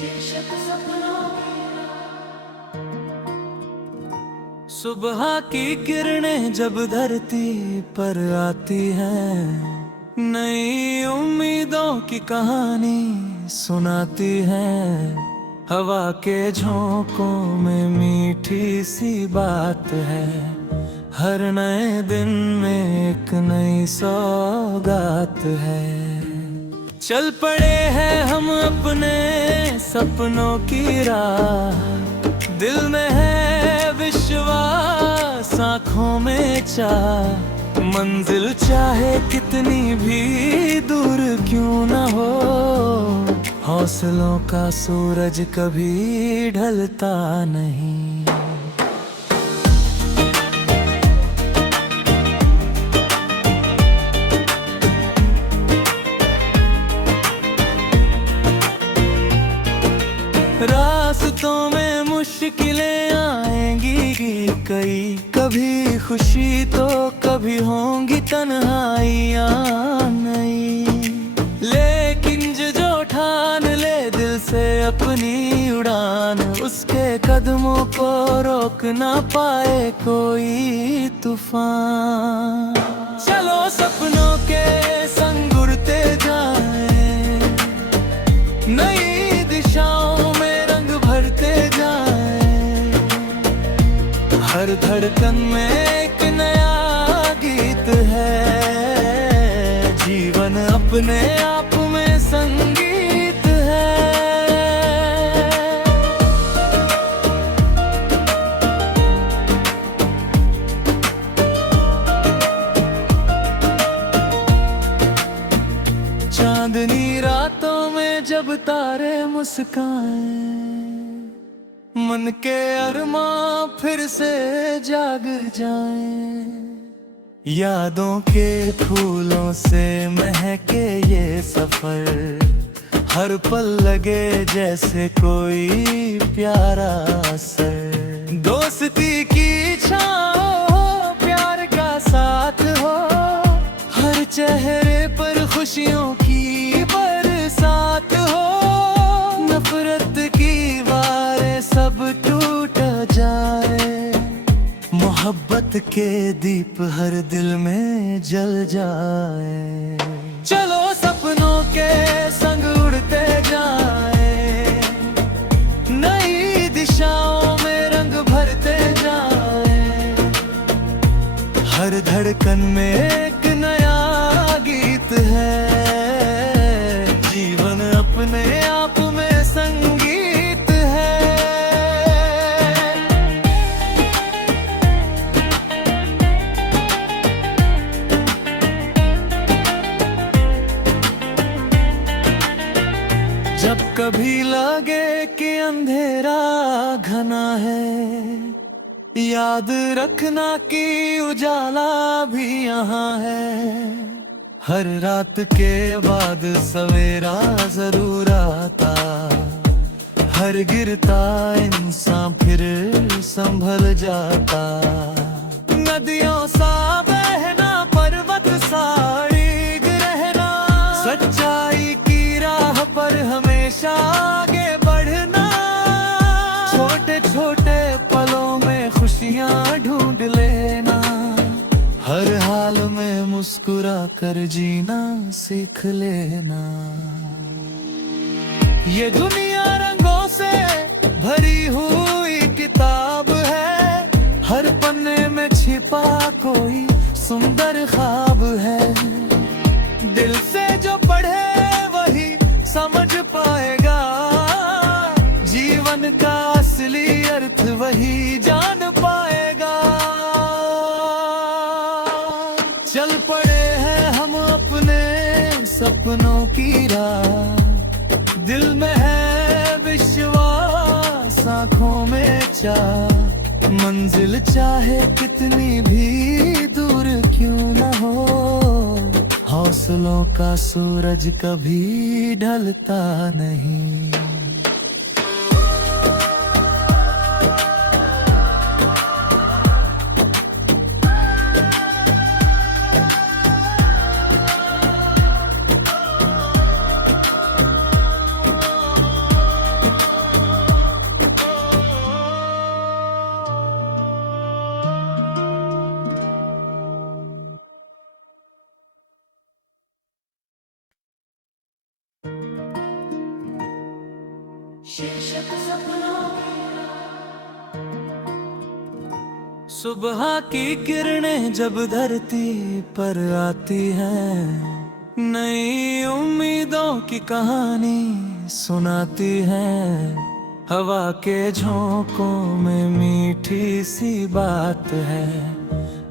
शीर्षक सपनों सुबह की किरणें जब धरती पर आती हैं, नई उम्मीदों की कहानी सुनाती हैं। हवा के झोंकों में मीठी सी बात है, हर नए दिन में एक नई सौगात है। चल पड़े हैं हम अपने सपनों की राह, दिल में है विश्वास, आँखों में चाह। मंजिल चाहे कितनी भी दूर क्यों न हो, हौसलों का सूरज कभी ढलता नहीं। रास्तों में मुश्किलें आएंगी कई, कभी खुशी तो कभी होंगी तन्हाइयाँ नई। लेकिन जो ठान ले दिल से अपनी उड़ान, उसके कदमों को रोक ना पाए कोई तूफान। चलो सपनों के संग उड़ते जाएं, नई दिशाओं में रंग भरते जाएं। हर धड़कन में एक नया गीत है, जीवन अपने आप में संगीत है। चांदनी रातों में जब तारे मुस्काएं, मन के अरमां फिर से जाग जाएं। यादों के फूलों से महके ये सफर, हर पल लगे जैसे कोई प्यारा असर। दोस्ती की छाँव हो, प्यार का साथ हो, हर चेहरे पर खुशियों की बरसात हो। नफरत की वारें सब टूट जाए, मोहब्बत के दीप हर दिल में जल जाए। चलो सपनों के संग उड़ते जाएं, नई दिशाओं में रंग भरते जाएं। हर धड़कन में एक नया गीत है, जीवन अपने आप में संगीत है। जब कभी लगे कि अंधेरा घना है, याद रखना कि उजाला भी यहाँ है। हर रात के बाद सवेरा जरूर आता, हर गिरता इंसान फिर संभल जाता। नदियों सा बहना, पर्वत सा अड़िग रहना, सच्चाई की राह पर हमेशा आगे बढ़ना। छोटे छोटे पलों में खुशियाँ ढूंढ लेना, हर हाल में मुस्कुरा कर जीना सीख लेना। ये दुनिया रंगों से भरी हुई किताब है, हर पन्ने में छिपा कोई सुंदर ख्वाब है। दिल से जो पढ़े वही समझ पाएगा, जीवन का असली अर्थ वही जान पाएगा। चल पड़े हैं हम अपने सपनों की राह, दिल में है विश्वास, आँखों में चाह। मंजिल चाहे कितनी भी दूर क्यों न हो, हौसलों का सूरज कभी ढलता नहीं। शीर्षक सपनों सुबह की किरणें जब धरती पर आती हैं, नई उम्मीदों की कहानी सुनाती हैं। हवा के झोंकों में मीठी सी बात है,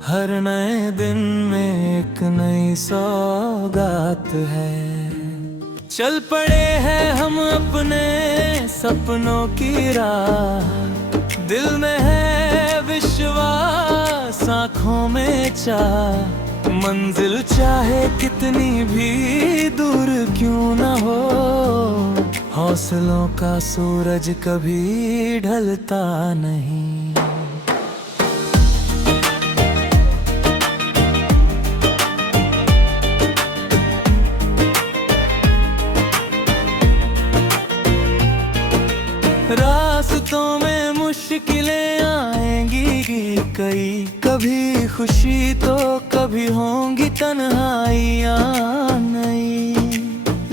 हर नए दिन में एक नई सौगात है। चल पड़े हैं हम अपने सपनों की राह, दिल में है विश्वास, आँखों में चाह। मंजिल चाहे कितनी भी दूर क्यों न हो, हौसलों का सूरज कभी ढलता नहीं। रास्तों में मुश्किलें आएंगी कई, कभी खुशी तो कभी होंगी तन्हाइयाँ नई।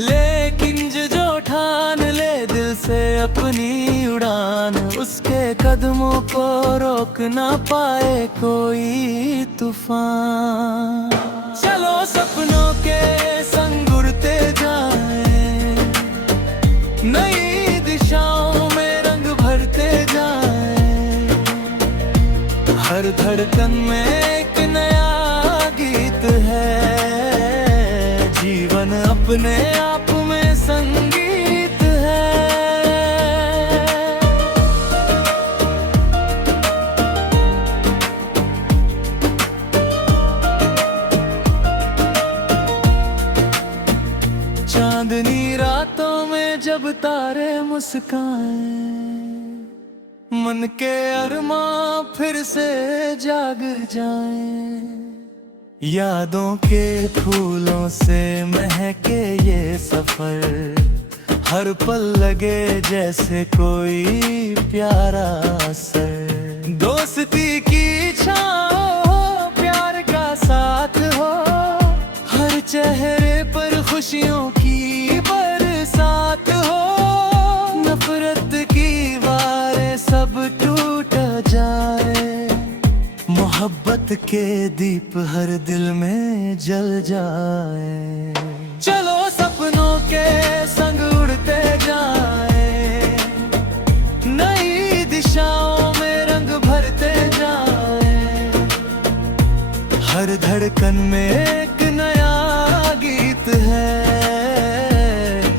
लेकिन जो ठान ले दिल से अपनी उड़ान, उसके कदमों को रोक ना पाए कोई तूफान। चलो सपनों के संग उड़ते जाएं, नई दिशाओं में रंग भरते जाएं। हर धड़कन में एक नया गीत है, जीवन अपने आप में संगीत है। चांदनी रातों में जब तारे मुस्काएं, मन के अरमां फिर से जाग जाएं। यादों के फूलों से महके ये सफर, हर पल लगे जैसे कोई प्यारा असर। दोस्ती की छाँव हो, प्यार का साथ हो, हर चेहरे पर खुशियों की बरसात हो। नफरत की वारें सब टूट जाए, मोहब्बत के दीप हर दिल में जल जाए। चलो सपनों के संग उड़ते जाएं, नई दिशाओं में रंग भरते जाएं। हर धड़कन में एक नया गीत है,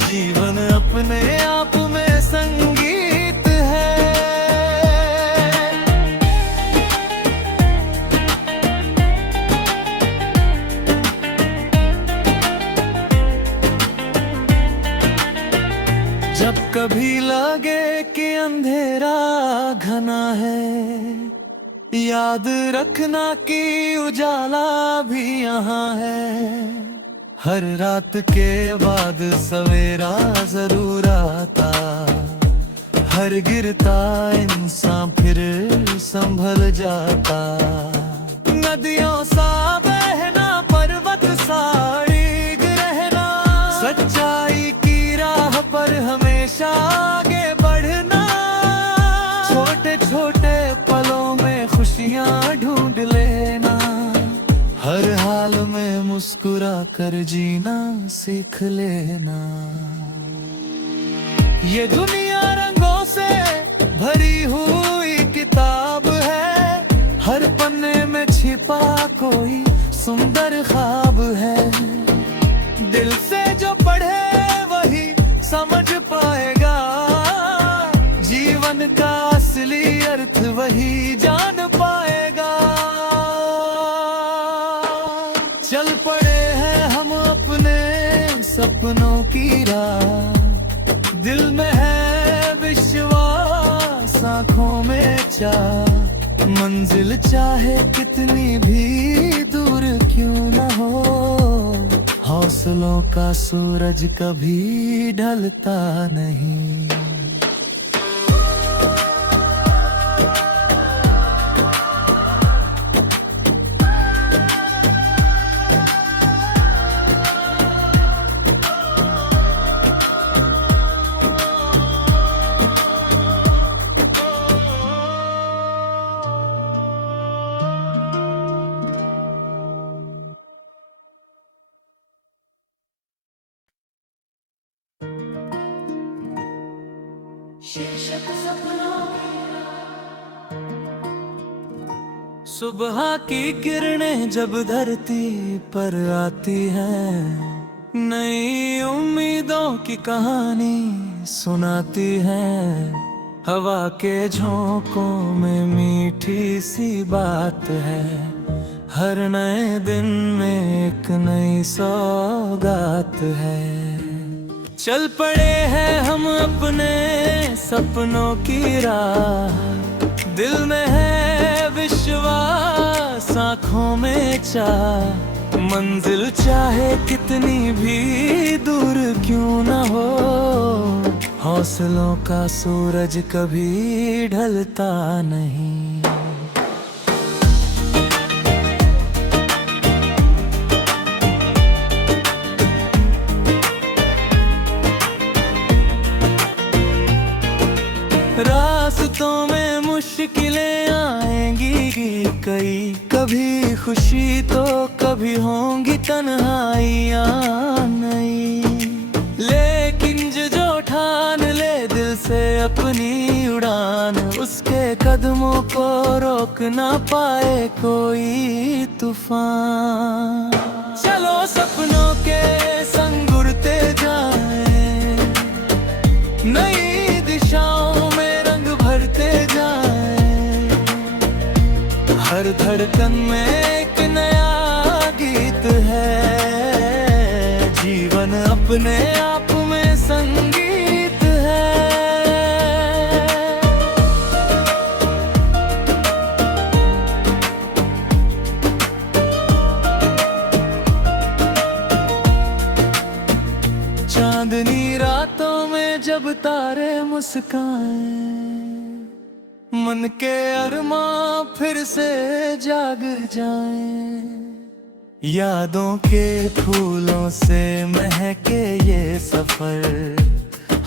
जीवन अपने आप में संगीत है। जब कभी लगे कि अंधेरा घना है, याद रखना कि उजाला भी यहाँ है। हर रात के बाद सवेरा जरूर आता, हर गिरता इंसान फिर संभल जाता। नदियों सा बहना, पर्वत सा अड़िग रहना, सच्चाई की राह पर हमेशा आगे बढ़ना। छोटे छोटे पलों में खुशियाँ ढूंढ लेना, हर हाल में मुस्कुरा कर जीना सीख लेना। ये दुनिया रंगों से भरी हुई किताब है, हर पन्ने में छिपा कोई सुंदर ख्वाब है। दिल से जो पढ़े वही समझ पाएगा, जीवन का असली अर्थ वही जान पाएगा। चल पड़े हैं हम अपने सपनों की राह, दिल में है विश्वास, आँखों में चाह। मंजिल चाहे कितनी भी दूर क्यों न हो, हौसलों का सूरज कभी ढलता नहीं। शीर्षक सपनों सुबह की किरणें जब धरती पर आती हैं, नई उम्मीदों की कहानी सुनाती है। हवा के झोंकों में मीठी सी बात है, हर नए दिन में एक नई सौगात है। चल पड़े हैं हम अपने सपनों की राह, दिल में है विश्वास, आँखों में चाह। मंजिल चाहे कितनी भी दूर क्यों न हो, हौसलों का सूरज कभी ढलता नहीं। रास्तों में मुश्किलें आएंगी कई, कभी खुशी तो कभी होंगी तन्हाइयाँ नई। लेकिन जो ठान ले दिल से अपनी उड़ान, उसके कदमों को रोक ना पाए कोई तूफान। चलो सपनों के संग उड़ते जाएं, नई दिशाओं में रंग भरते जाएं। हर धड़कन में एक नया गीत है, जीवन अपने आप में संगीत है। चांदनी रातों में जब तारे मुस्काएं, मन के अरमां फिर से जाग जाएं। यादों के फूलों से महके ये सफर,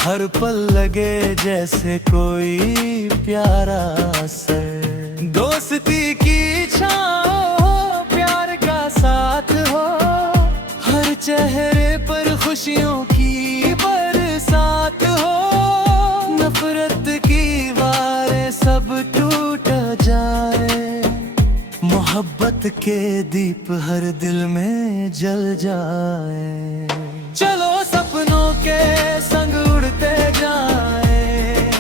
हर पल लगे जैसे कोई प्यारा असर। दोस्ती की छाँव हो, प्यार का साथ हो, हर चेहरे पर खुशियों की बरसात हो। नफरत की वारें सब टूट जाए, मोहब्बत के दीप हर दिल में जल जाए। चलो सपनों के संग उड़ते जाएं,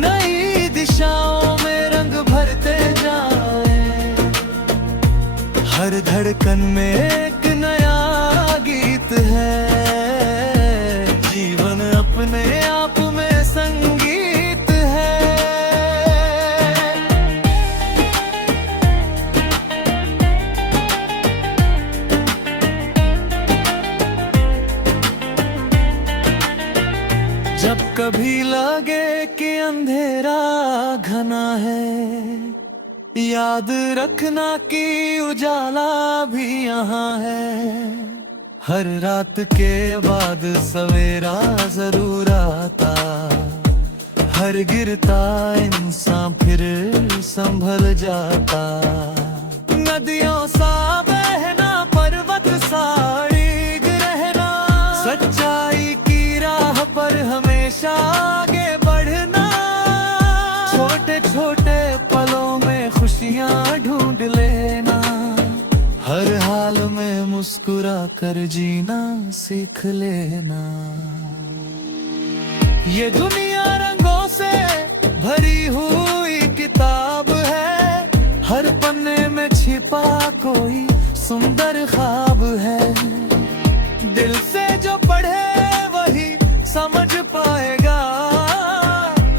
नई दिशाओं में रंग भरते जाएं। हर धड़कन में एक नया गीत है, जीवन अपने आप में संगीत है। जब कभी लगे कि अंधेरा घना है, याद रखना कि उजाला भी यहाँ है। हर रात के बाद सवेरा जरूर आता, हर गिरता इंसान फिर संभल जाता। नदियों सा बहना, पर्वत सा अड़िग रहना, सच्चाई की राह पर हमेशा आगे बढ़ना। छोटे छोटे पलों में खुशियाँ ढूंढ लेना, हर हाल में मुस्कुरा कर जीना सीख लेना। ये दुनिया रंगों से भरी हुई किताब है, हर पन्ने में छिपा कोई सुंदर ख्वाब है। दिल से जो पढ़े वही समझ पाएगा,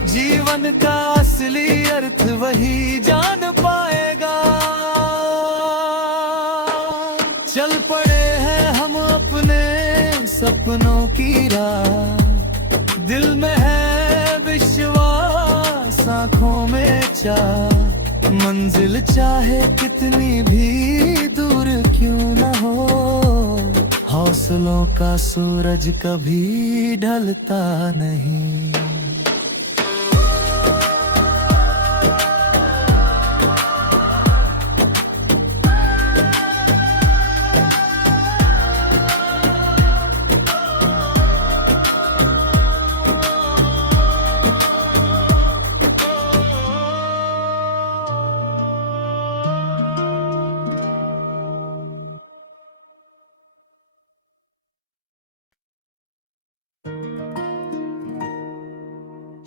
जीवन का असली अर्थ वही जान पाएगा। चल पड़े हैं हम अपने सपनों की राह, दिल में है विश्वास, आँखों में चाह। मंजिल चाहे कितनी भी दूर क्यों न हो, हौसलों का सूरज कभी ढलता नहीं।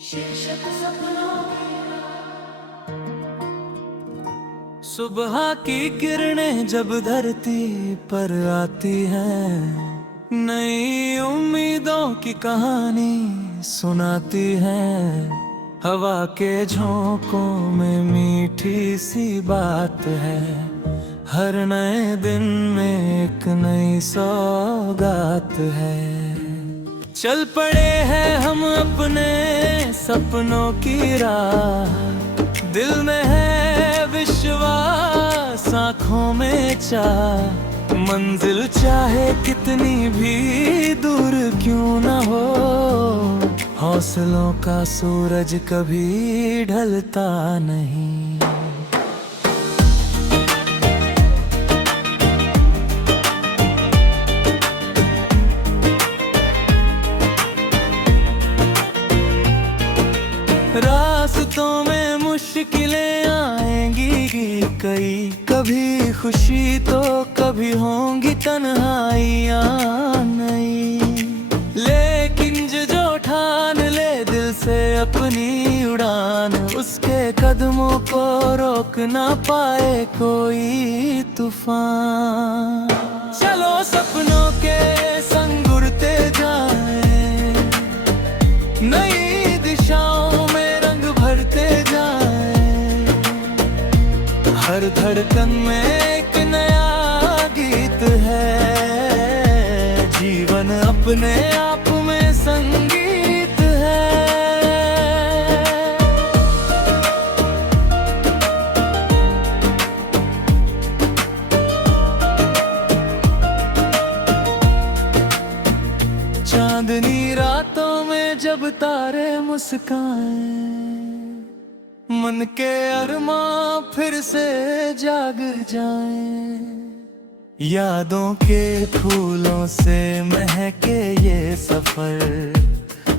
शीर्षक सपनों सुबह की किरणें जब धरती पर आती हैं, नई उम्मीदों की कहानी सुनाती है। हवा के झोंकों में मीठी सी बात है, हर नए दिन में एक नई सौगात है। चल पड़े हैं हम अपने सपनों की राह, दिल में है विश्वास, आँखों में चाह। मंजिल चाहे कितनी भी दूर क्यों न हो, हौसलों का सूरज कभी ढलता नहीं। रास्तों में मुश्किलें आएंगी कई, कभी खुशी तो कभी होंगी तन्हाइयाँ नई। लेकिन जो ठान ले दिल से अपनी उड़ान, उसके कदमों को रोक ना पाए कोई तूफान। चलो सपनों के संग उड़ते जाएं, नई दिशाओं में रंग भरते जाएं। हर धड़कन में एक नया गीत है, जीवन अपने आप में संगीत है। चांदनी रातों में जब तारे मुस्काएं, मन के अरमां फिर से जाग जाएं। यादों के फूलों से महके ये सफर,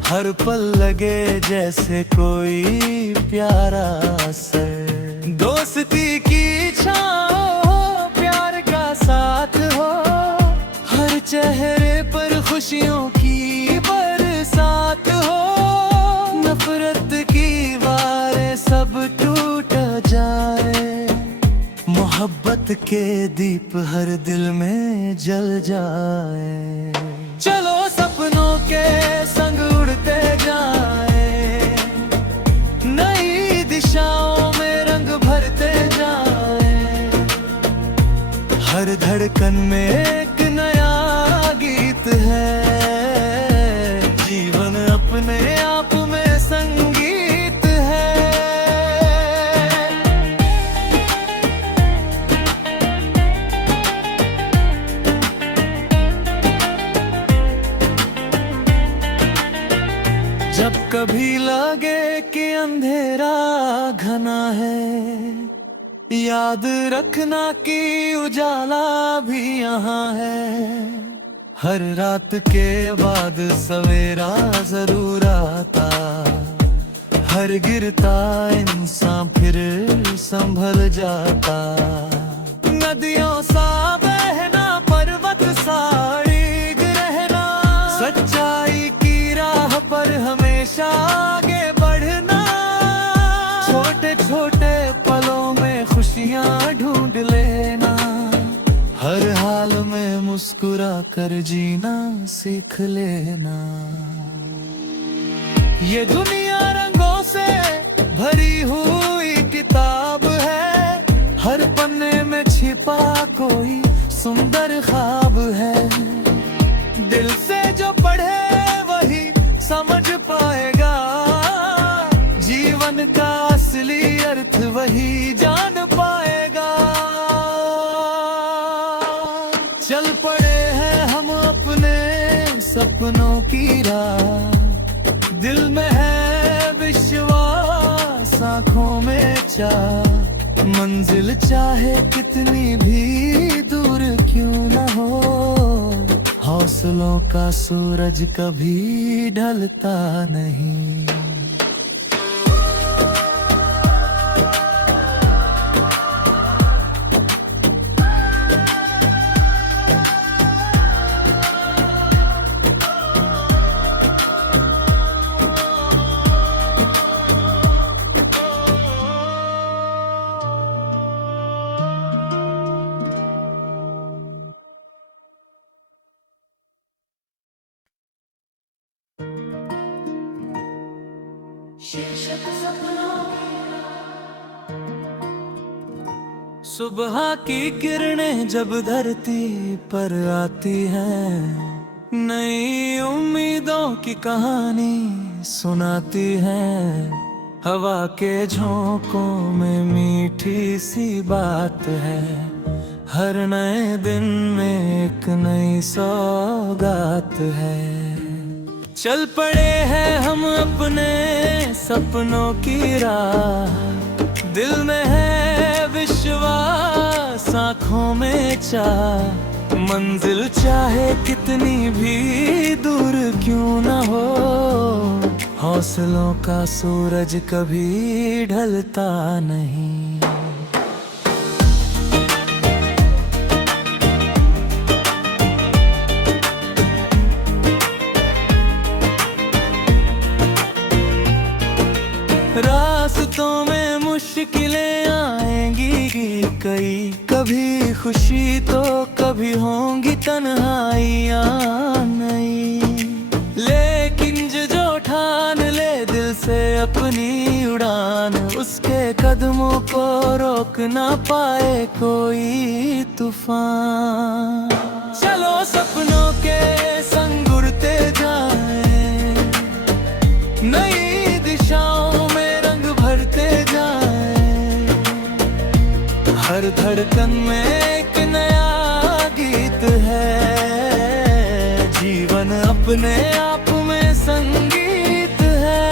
हर पल लगे जैसे कोई प्यारा असर। दोस्ती की छाँव हो, प्यार का साथ हो, हर चेहरे पर खुशियों की बरसात हो। नफरत की वारें सब टूट जाए, मोहब्बत के दीप हर दिल में जल जाए। चलो सपनों के संग उड़ते जाएं, नई दिशाओं में रंग भरते जाएं। हर धड़कन में एक नया गीत है, जीवन अपने आप में संगीत है। जब कभी लगे कि अंधेरा घना है, याद रखना कि उजाला भी यहाँ है। हर रात के बाद सवेरा जरूर आता, हर गिरता इंसान फिर संभल जाता। नदियों सा बहना, पर्वत सा अड़िग रहना, सच्चाई की राह पर हमेशा आगे बढ़ना। छोटे छोटे पलों में खुशियाँ ढूंढ लेना, हर हाल में मुस्कुरा कर जीना सीख लेना। ये दुनिया रंगों से भरी हुई किताब है, हर पन्ने में छिपा कोई सुंदर ख्वाब है। दिल से जो पढ़े वही समझ पाएगा, जीवन का असली अर्थ वही जान पाएगा। चल पड़े हैं हम अपने सपनों की राह, दिल में है विश्वास, आँखों में चाह। मंजिल चाहे कितनी भी दूर क्यों न हो, हौसलों का सूरज कभी ढलता नहीं। शीर्षक सपनों की। सुबह की किरणें जब धरती पर आती हैं, नई उम्मीदों की कहानी सुनाती है। हवा के झोंकों में मीठी सी बात है, हर नए दिन में एक नई सौगात है। चल पड़े हैं हम अपने सपनों की राह, दिल में है विश्वास, आँखों में चाह। मंजिल चाहे कितनी भी दूर क्यों न हो, हौसलों का सूरज कभी ढलता नहीं। रास्तों में मुश्किलें आएंगी कई, कभी खुशी तो कभी होंगी तन्हाइयाँ नई। लेकिन जो ठान ले दिल से अपनी उड़ान, उसके कदमों को रोक ना पाए कोई तूफान। चलो सपनों के संग उड़ते जाएं, नई दिशाओं में रंग भरते जाएं। हर धड़कन में एक नया गीत है, जीवन अपने आप में संगीत है।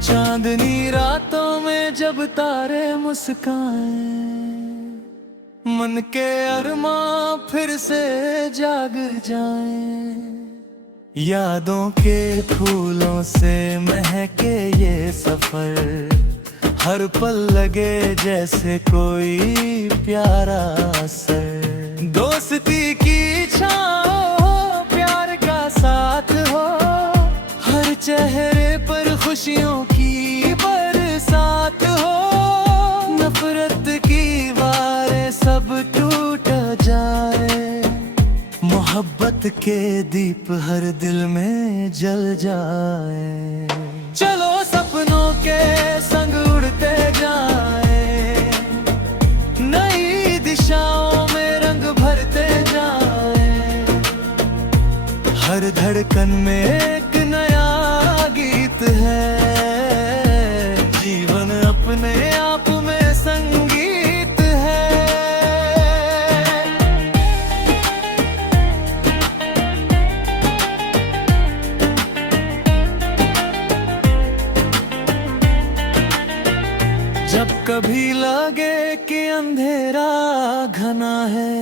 चांदनी रातों में जब तारे मुस्काएं, मन के अरमां फिर से जाग जाएं। यादों के फूलों से महके ये सफर, हर पल लगे जैसे कोई प्यारा असर। दोस्ती की छाँव हो, प्यार का साथ हो, हर चेहरे पर खुशियों की बरसात हो। नफरत की वारें सब टूट जाए, मोहब्बत के दीप हर दिल में जल जाए। चलो सपनों के संग उड़ते जाएं, नई दिशाओं में रंग भरते जाएं। हर धड़कन में एक नया गीत है, जीवन अपने आप में संगीत है। जब कभी लगे कि अंधेरा घना है,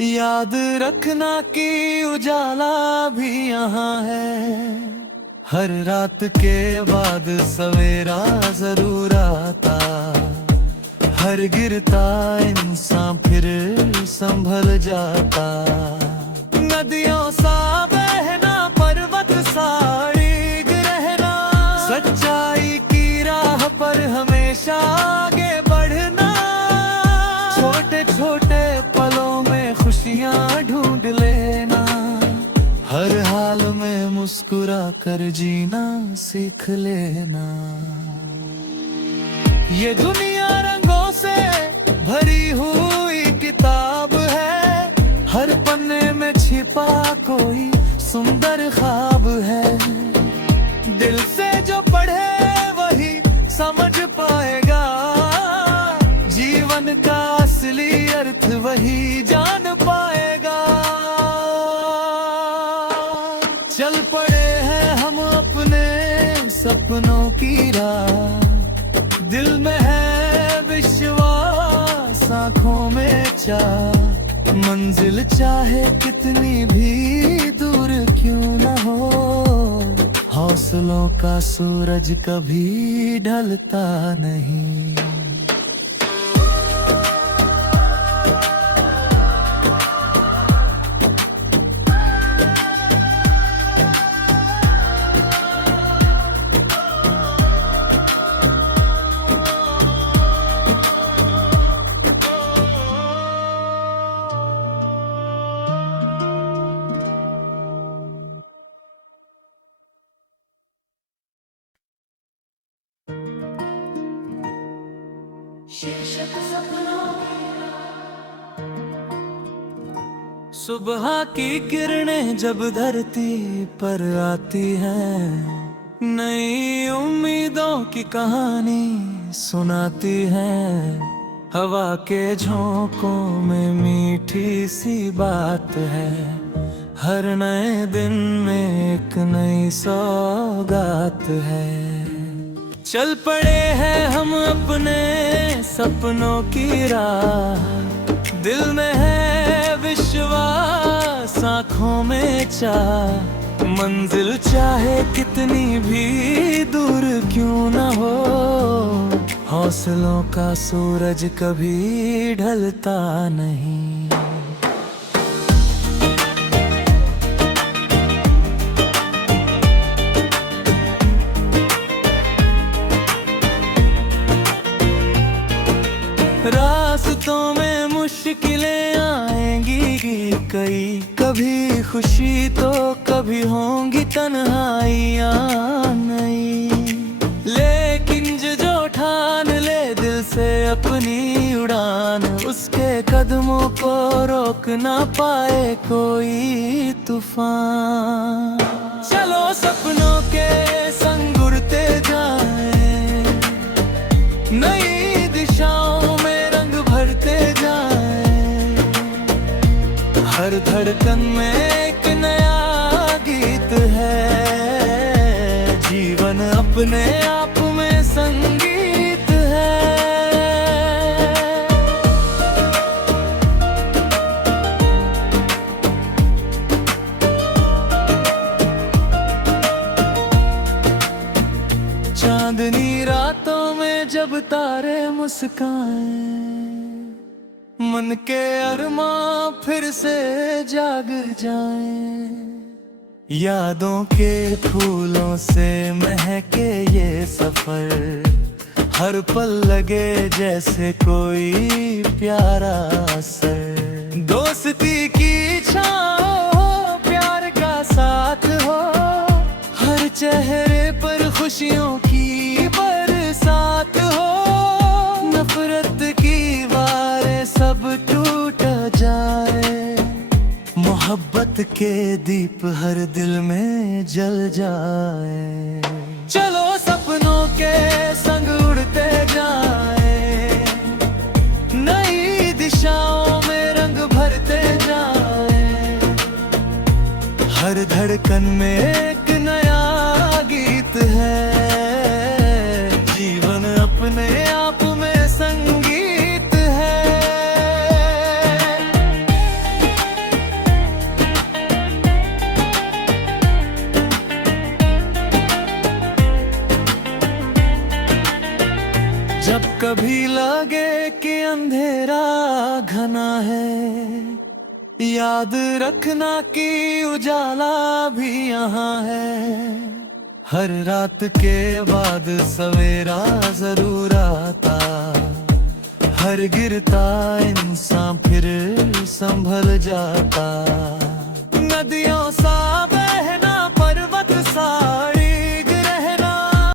याद रखना कि उजाला भी यहाँ है। हर रात के बाद सवेरा जरूर आता, हर गिरता इंसान फिर संभल जाता। नदियों सा बहना, पर्वत सा अड़िग रहना, सच्चाई की राह पर हमेशा आगे बढ़ना। छोटे छोटे पलों में खुशियाँ ढूंढ लेना, हर हाल में मुस्कुरा कर जीना सीख लेना। ये दुनिया रंगों से भरी हुई किताब है, हर पन्ने में छिपा कोई सुंदर ख्वाब है। दिल से जो पढ़े वही समझ पाएगा, जीवन का असली अर्थ वही जान पाएगा। चल पड़े हैं हम अपने सपनों की राह, दिल में है विश्वास, आँखों में चाह। मंजिल चाहे कितनी भी दूर क्यों न हो, हौसलों का सूरज कभी ढलता नहीं। शीर्षक सपनों की। सुबह की किरणें जब धरती पर आती हैं, नई उम्मीदों की कहानी सुनाती हैं। हवा के झोंकों में मीठी सी बात है, हर नए दिन में एक नई सौगात है। चल पड़े हैं हम अपने सपनों की राह, दिल में है विश्वास, आँखों में चाह। मंजिल चाहे कितनी भी दूर क्यों न हो, हौसलों का सूरज कभी ढलता नहीं। रास्तों में मुश्किलें आएंगी कई, कभी खुशी तो कभी होंगी तन्हाइयाँ नई। लेकिन जो ठान ले दिल से अपनी उड़ान, उसके कदमों को रोक ना पाए कोई तूफान। चलो सपनों के संग उड़ते जाएं, नई दिशाओं में रंग भरते जाएं। हर धड़कन में एक नया गीत है, जीवन अपने आप में संगीत है। चांदनी रातों में जब तारे मुस्काएं, मन के अरमां फिर से जाग जाएं। यादों के फूलों से महके ये सफर, हर पल लगे जैसे कोई प्यारा असर। दोस्ती की छाँव हो, प्यार का साथ हो, हर चेहरे पर खुशियों की बरसात हो। नफरत की वारें सब टूट जाए, मोहब्बत के दीप हर दिल में जल जाए। चलो सपनों के संग उड़ते जाएं, नई दिशाओं में रंग भरते जाएं। हर धड़कन में एक नया गीत है, जीवन अपने आप में संगीत है। जब कभी लगे कि अंधेरा घना है, याद रखना कि उजाला भी यहाँ है। हर रात के बाद सवेरा जरूर आता, हर गिरता इंसान फिर संभल जाता। नदियों